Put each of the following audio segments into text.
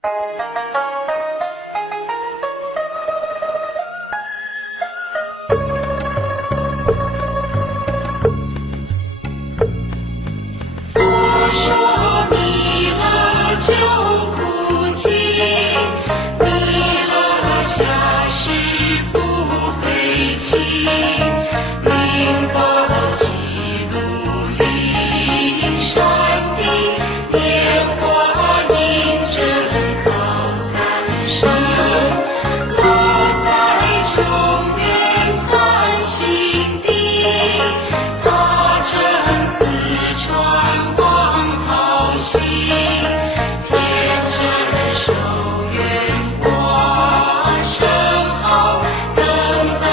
佛说弥勒救苦经，弥勒下世不废情，灵宝记录灵山地，莲花映真靠三生，落在中原三星地，大正四川王好心，天真寿元挂圣号，等待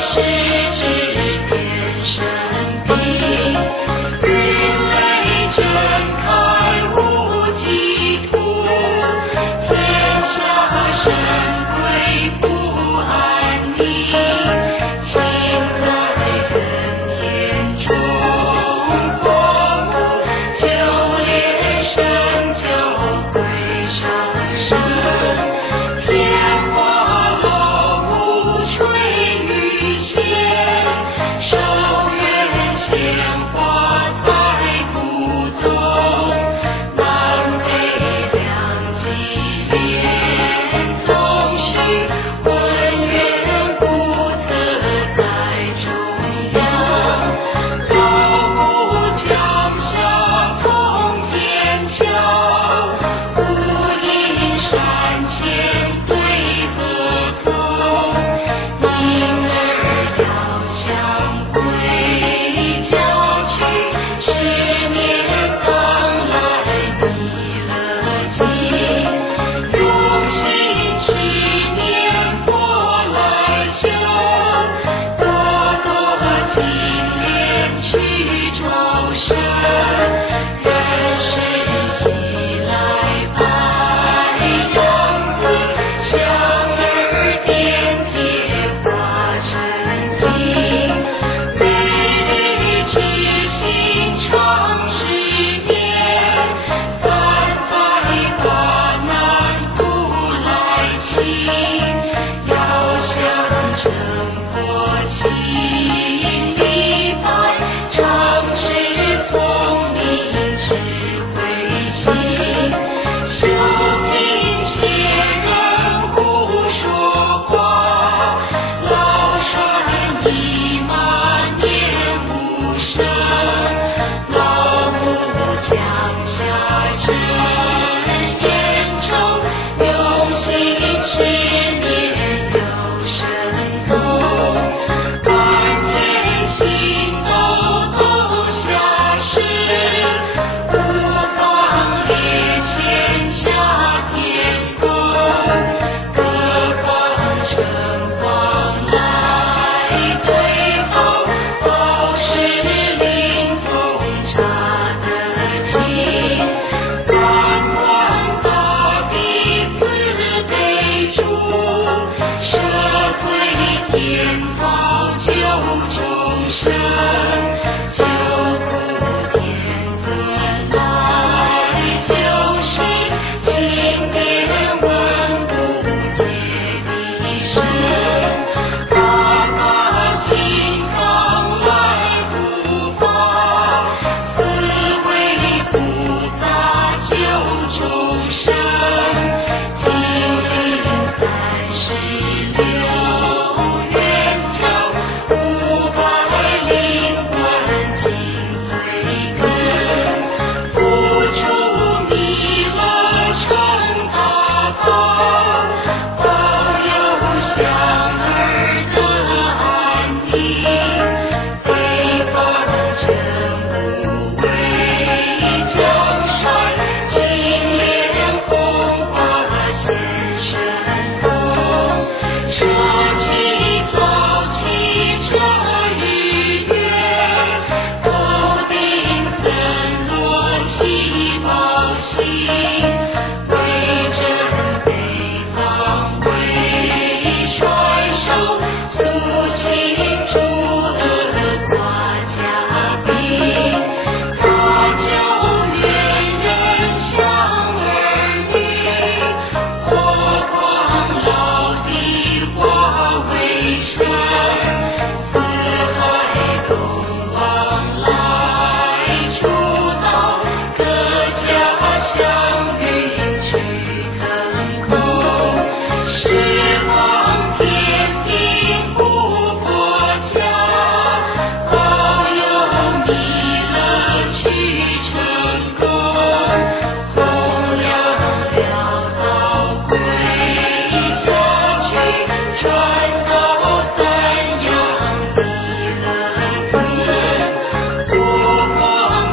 世之变神兵，云雷震开无极土，天下神鬼不安宁，情在人天中荒芜，就连神教鬼上身，天花老母垂玉线，寿元鲜花在古董，南北两极连宗序，浑圆古册在中央，老母降下通天桥，无垠山前对河童，婴儿要向归家去，10年刚来弥勒经，用心持念佛来求，多多精炼去超生，人世喜来拜杨子，香儿点贴化成金，每日知心常执念，三载八难不来侵，要想成佛请礼拜，常持聪明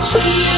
起。